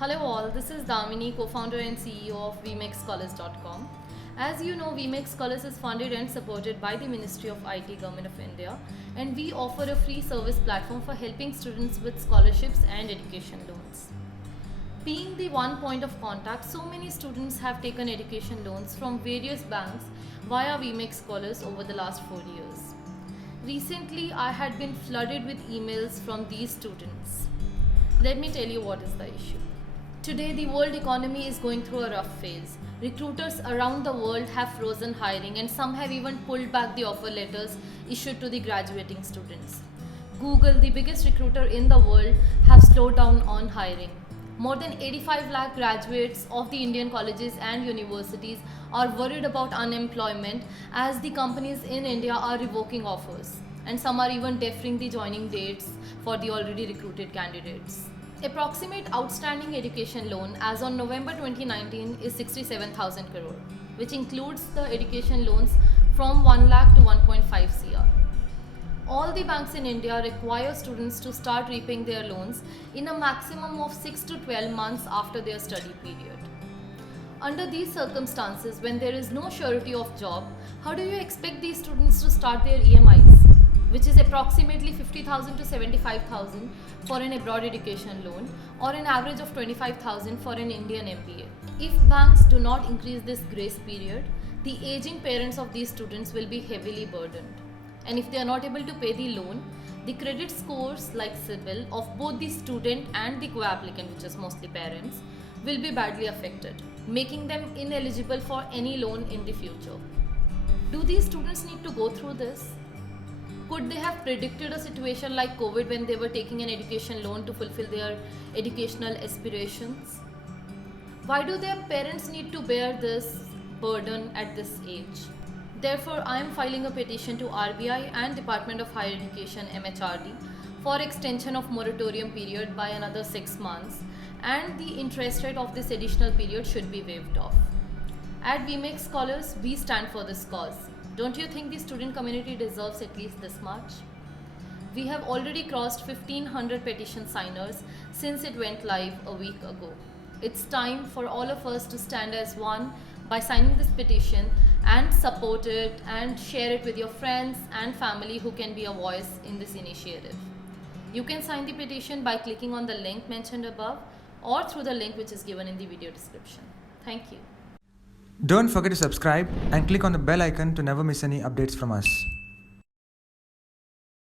Hello all, this is Damini, co-founder and CEO of vmakescholars.com. As you know, VMake Scholars is funded and supported by the Ministry of IT, Government of India, and we offer a free service platform for helping students with scholarships and education loans. Being the one point of contact, so many students have taken education loans from various banks via VMake Scholars over the last 4 years. Recently, I had been flooded with emails from these students. Let me tell you what is the issue. Today, the world economy is going through a rough phase. Recruiters around the world have frozen hiring and some have even pulled back the offer letters issued to the graduating students. Google, the biggest recruiter in the world, have slowed down on hiring. More than 85 lakh graduates of the Indian colleges and universities are worried about unemployment as the companies in India are revoking offers, and some are even deferring the joining dates for the already recruited candidates. Approximate outstanding education loan as on November 2019 is 67,000 crore, which includes the education loans from 1 lakh to 1.5 crore. All the banks in India require students to start repaying their loans in a maximum of 6 to 12 months after their study period. Under these circumstances, when there is no surety of job, how do you expect these students to start their EMIs, which is approximately 50,000 to 75,000 for an abroad education loan or an average of 25,000 for an Indian MBA? If banks do not increase this grace period, the aging parents of these students will be heavily burdened. And if they are not able to pay the loan, the credit scores like CIBIL of both the student and the co-applicant, which is mostly parents, will be badly affected, making them ineligible for any loan in the future. Do these students need to go through this? Could they have predicted a situation like COVID when they were taking an education loan to fulfill their educational aspirations? Why do their parents need to bear this burden at this age? Therefore, I am filing a petition to RBI and Department of Higher Education MHRD for extension of moratorium period by another 6 months, and the interest rate of this additional period should be waived off. At VMake Scholars, we stand for this cause. Don't you think the student community deserves at least this much? We have already crossed 1500 petition signers since it went live a week ago. It's time for all of us to stand as one by signing this petition and support it and share it with your friends and family who can be a voice in this initiative. You can sign the petition by clicking on the link mentioned above or through the link which is given in the video description. Thank you. Don't forget to subscribe and click on the bell icon to never miss any updates from us.